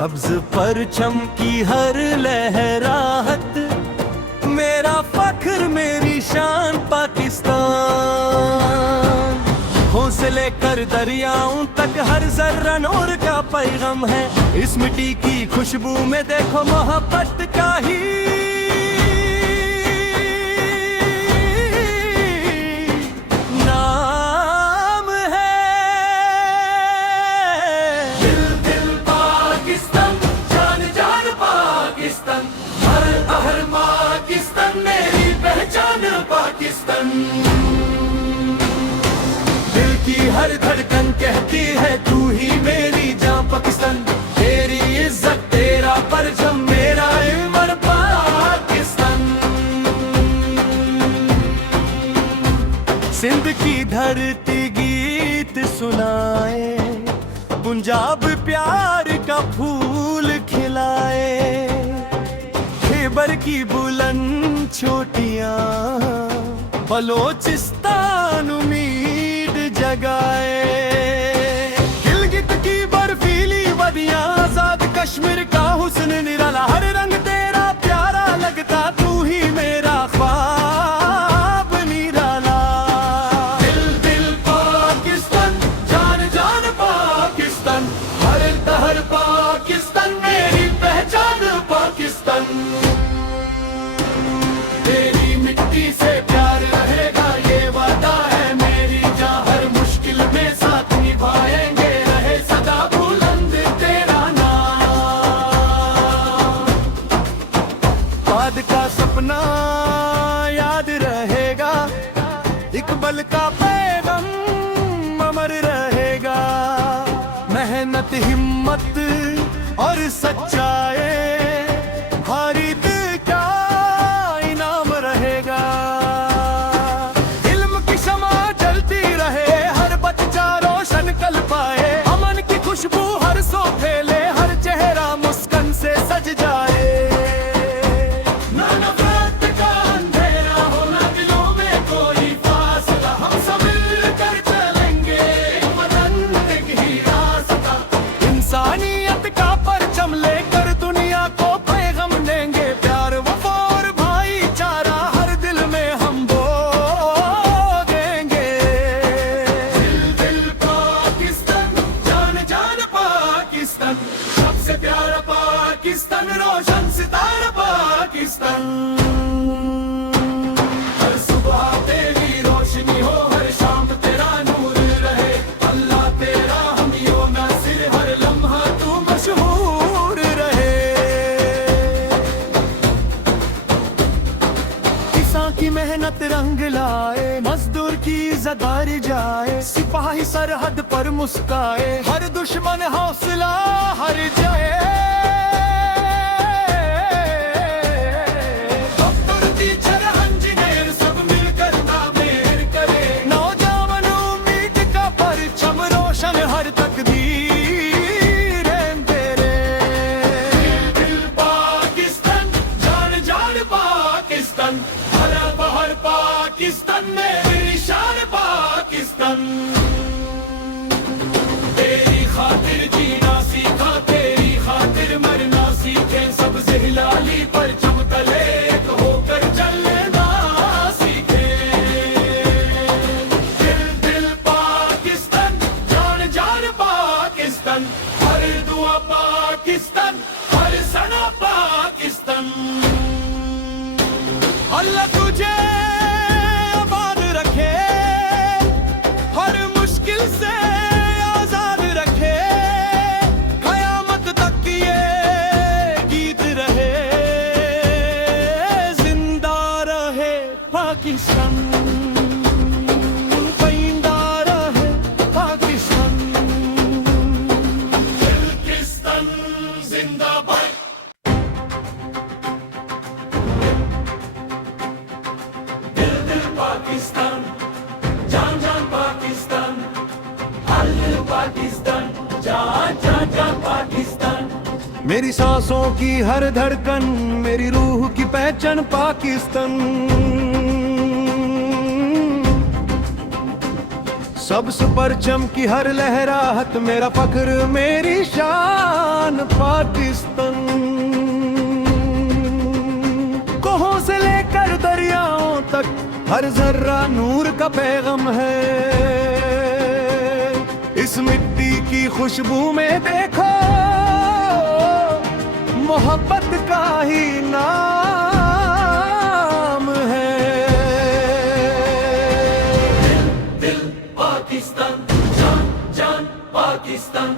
सब्ज परचम की हर लहराहट, मेरा फख्र मेरी शान पाकिस्तान। हौसले कर दरियाओं तक हर जर्रा नूर का पैगाम है। इस मिट्टी की खुशबू में देखो मोहब्बत का ही नाम है। दिल दिल पाकिस्तान, जान जान पाकिस्तान, हर हर पाकिस्तान, मेरी पहचान पाकिस्तान। दिल की हर धड़कन कहती है तू ही मेरी जान पाकिस्तान। तेरी इज्जत तेरा परचम मेरा इमर पाकिस्तान। सिंध की धरती गीत सुनाए, पंजाब प्यार का फूल खिलाए। खैबर की बुलंद चोटियां, बलोचिस्तान उम्मीद जगाए। गिलगित की बर्फीली वादियां, आजाद कश्मीर का हुस्न निराला। हर रंग तेरा प्यारा लगता, तू ही मेरा ख्वाब निराला। दिल दिल पाकिस्तान, जान जान पाकिस्तान, हर तहर पाकिस्तान, मेरी पहचान पाकिस्तान। तेरी मिट्टी से प्यार रहेगा ये वादा है मेरी जान। हर मुश्किल में साथ निभाएंगे, रहे सदा बुलंद तेरा नाम। बाद का सपना याद रहेगा, इकबाल का पैगाम अमर रहेगा। मेहनत हिम्मत और सच्चाई, हारी दिल का इनाम रहेगा। इल्म की शमा जलती रहे, हर बच्चा रोशन कल पाए। अमन की खुशबू हर सो फैले, हर चेहरा मुस्कान से सज जाए। ना नफरत का अंधेरा हो, ना दिलों में कोई फासला। हम सब मिलकर चलेंगे वतन की रास्ता। इंसानियत का परचम लेकर दुनिया को पैगाम देंगे। प्यार वफा और भाईचारा हर दिल में हम बो देंगे। दिल दिल पाकिस्तान, जान जान पाकिस्तान, सबसे प्यारा पाकिस्तान, रोशन सितारा पाकिस्तान। हर सुबह तेरी रोशनी हो, हर शाम तेरा नूर रहे। अल्लाह तेरा हम यो नासिर, हर लम्हा तू मशहूर रहे। किसान की मेहनत रंग लाए, मजदूर की इज्जतदारी जाए। सिपाही सरहद पर मुस्काए, हर दुश्मन हौसला हर जाए। डॉक्टर टीचर इंजीनियर सब मिलकर ताबीर करे। नौजवान उम्मीद का परचम रोशन हर तकदीर है तेरे। दिल पाकिस्तान, जान जान पाकिस्तान, हर बहर पाकिस्तान, मेरी शान पाकिस्तान। तेरी खातिर जीना सीखा, तेरी खातिर मरना सीखे। सब हिलाली परचम तले एक होकर चलना सीखे। दिल दिल पाकिस्तान, जान जान पाकिस्तान, हर दुआ पाकिस्तान, हर सना पाकिस्तान। अल्लाह तुझे आबाद रखे, हर मुश्किल से आजाद रखे। कयामत तक ये गीत रहे, जिंदा रहे पाकिस्तान, जिंदा रहे पाकिस्तान। पाकिस्तान जिंदाबाद। दिल दिल पाकिस्तान, जान जान पाकिस्तान, हर दिल पाकिस्तान, जान जान जान पाकिस्तान। मेरी सांसों की हर धड़कन, मेरी रूह की पहचान पाकिस्तान। सबस परचम की हर लहराहट मेरा फख्र मेरी शान पाकिस्तान। कोहों से लेकर दरियाओं तक हर जर्रा नूर का पैगाम है। इस मिट्टी की खुशबू में देखो मोहब्बत का ही नाम है। दिल पाकिस्तान, जान जान पाकिस्तान,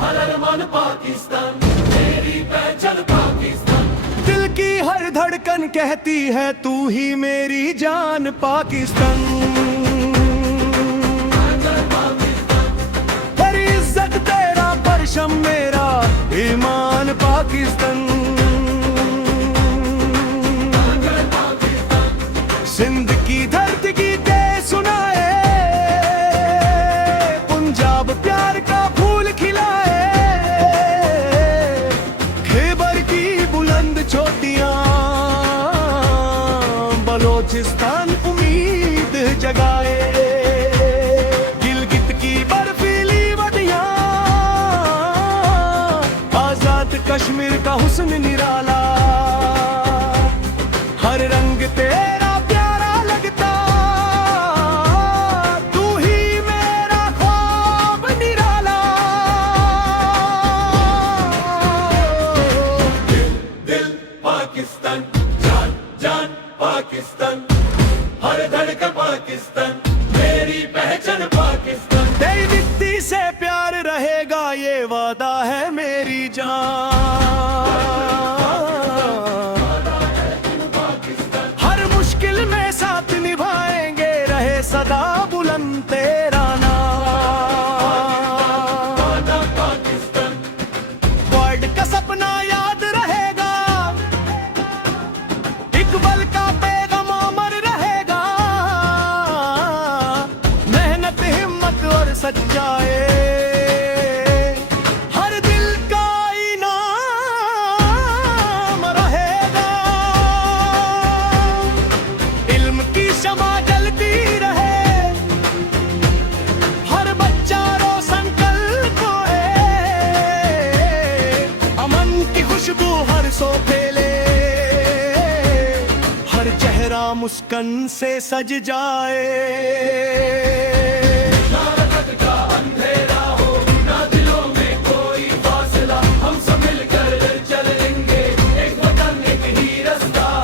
हर अरमान पाकिस्तान, मेरी पहचान पाकिस्तान। दिल की हर धड़कन कहती है तू ही मेरी जान पाकिस्तान। तेरी इज्जत तेरा परचम मेरा ईमान पाकिस्तान। सिंध की धरती गीते सुनाए, पंजाब प्यार का फूल खिलाए, खैबर की बुलंद चोटियां बलोचिस्तान उम्मीद जगाए। गिलगित की बर्फीली वादियां आजाद कश्मीर का हुस्न निराला। हर रंग तेरा प्यारा लगता, तू ही मेरा ख्वाब निराला। दिल दिल पाकिस्तान, जान जान पाकिस्तान, हर धड़कन पाकिस्तान, मेरी पहचान पाकिस्तान। तेरी मिट्टी से प्यार रहेगा ये वादा है मेरी जान। हर मुश्किल में साथ निभाएंगे रहे सदा बुलंद तेरा नाम। वर्ल्ड का सपना याद रहेगा, इकबाल का पैगाम अमर रहेगा। मेहनत हिम्मत और सच्चाई हर दिल का इनाम रहेगा। इल्म की शमा जलती रहे, हर बच्चा रोशन कल खोए। अमन की खुशबू हर सो फैले, हर चेहरा मुस्कान से सज जाए।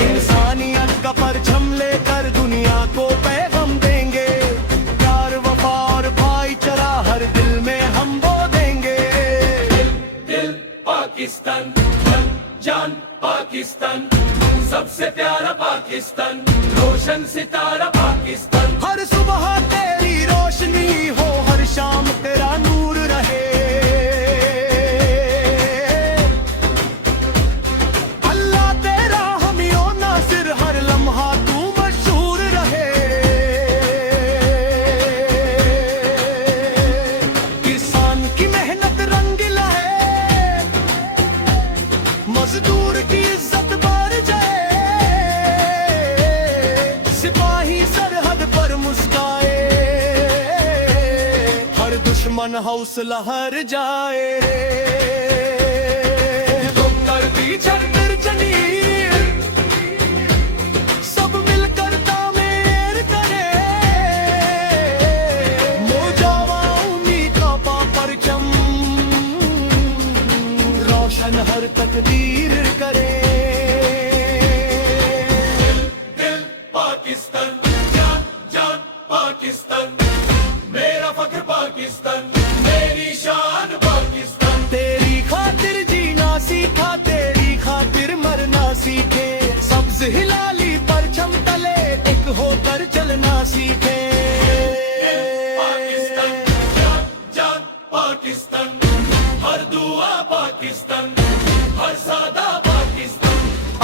इंसानियत का परचम लेकर दुनिया को पैगाम देंगे। प्यार वफा और भाईचारा हर दिल में हम बो देंगे। दिल दिल पाकिस्तान, जान जान पाकिस्तान, सबसे प्यारा पाकिस्तान, रोशन सितारा पाकिस्तान। हर सुबह तेरी रोशनी हो, हर शाम तेरा नूर रहे। अल्लाह तेरा हमियो नासिर, हर लम्हा तू मशहूर रहे। किसान की मेहनत रंगीला है, मजदूर की इज्जत बढ़ जाए। सिपाही सरहद पर मुस्काए, हर दुश्मन हौसला हार जाए। तुम करती छर जनीर, सब मिलकर तामीर करे। मोजावा उम्मीद का परचम रोशन हर तकदीर करे। दिल पाकिस्तान, जान जान पाकिस्तान, मेरा फख्र पाकिस्तान, मेरी शान पाकिस्तान। तेरी खातिर जीना सीखा, तेरी खातिर मरना सीखे। सब्ज हिलाली परचम तले एक होकर चलना सीखे। पाकिस्तान, जान जान पाकिस्तान, हर दुआ पाकिस्तान, हर सादा पाकिस्तान।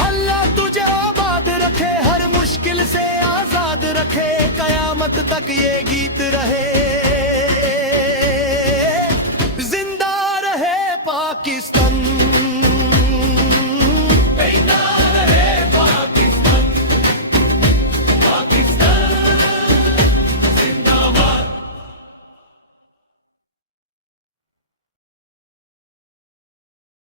अल्लाह तुझे आबाद रखे, हर मुश्किल से आजाद रखे। कयामत तक ये गीत रहे।